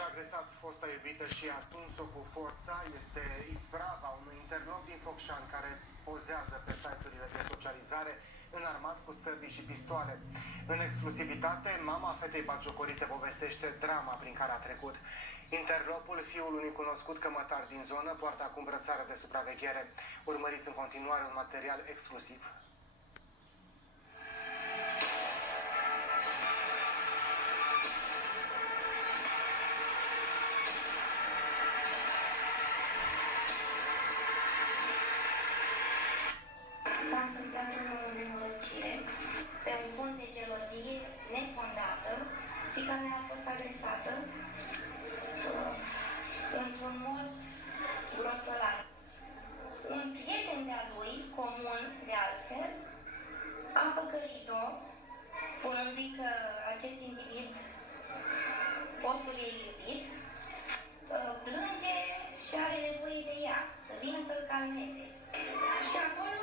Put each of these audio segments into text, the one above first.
Și-a agresat fosta iubită și a atuns-o cu forța. Este isprava unui interlop din Focșani care pozează pe site-urile de socializare înarmat cu săbii și pistoale. În exclusivitate, mama fetei batjocorite povestește drama prin care a trecut. Interlopul, fiul unui cunoscut cămătar din zonă, poartă acum brățară de supraveghere. Urmăriți în continuare un material exclusiv. S-a întâmplat o nenorocire pe un fond de gelozie nefondată. Fiica mea a fost agresată într-un mod grosolan. Un prieten de-a lui, comun de altfel, a păcălit-o, spunându-i că acest individ, fostul ei iubit, plânge și are nevoie de ea, să vină să-l calmeze. Și acolo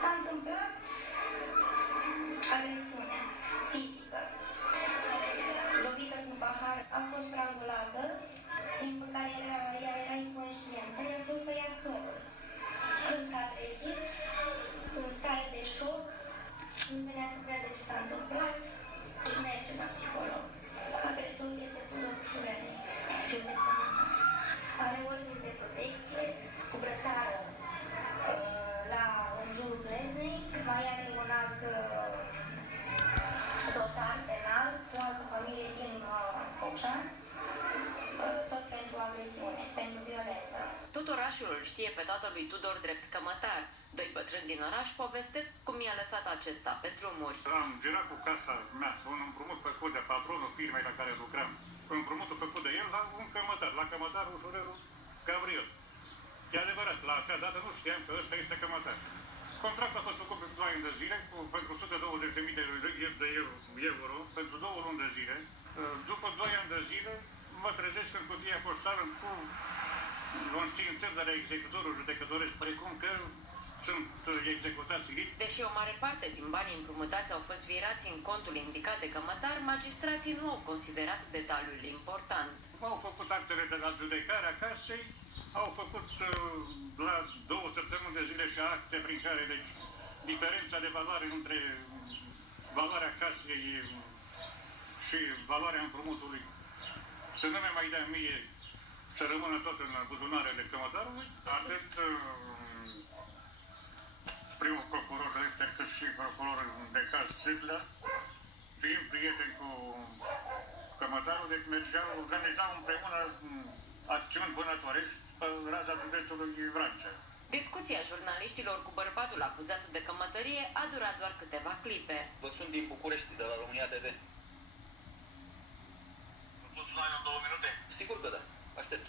s-a întâmplat agresiunea fizică. Lovită cu pahar, a fost strangulată, din care ea era inconștientă, i-a fost tăiat cărul. Când s-a trezit, în stare de șoc, nu venea să crede ce s-a întâmplat și merge la psiholog. Agresorul este Tudor Ușurel, fiul de cămătar. Are ordine de protecție, cu brățară în jurul gleznei, mai are un alt dosar penal cu o altă familie din Focșani, tot pentru agresiune, pentru violență. Tot orașul îl știe pe tatăl lui Tudor drept cămătar. Doi bătrâni din oraș povestesc cum i-a lăsat acesta pe drumuri. Am girat cu casa mea, un împrumut făcut de patronul firmei la care lucram. Împrumutul făcut de el la un cămătar, la cămătar Ușurelul Gabriel. E adevărat, la acea dată nu știam că ăsta este cămătar. Contractul a fost făcut pentru 2 ani de zile, pentru 120.000 de euro, pentru 2 luni de zile. După 2 ani de zile, mă trezesc în cutia poștală cu înștiințări de la executorul judecătoresc, precum că sunt executați. Deși o mare parte din banii împrumutați au fost virați în contul indicat de cămătar, magistrații nu au considerat detaliul important. Au făcut actele de la judecarea casei, au făcut la 2 săptămâni de zile și acte prin care, deci, diferența de valoare între valoarea casei și valoarea împrumutului să nu mi mai dea mie să rămână tot în buzunarele cămătarului. Atât primul procuror de cât și procurorul de caz Țârlea, fiind prieteni cu cămătarul, deci organizau împreună acțiuni vânătorești pe raza județului Vrancea. Discuția jurnaliștilor cu bărbatul acuzat de cămătărie a durat doar câteva clipe. Vă sunt din București, de la România TV. Nu poți suna în 2 minute? Sigur că da. Aștept.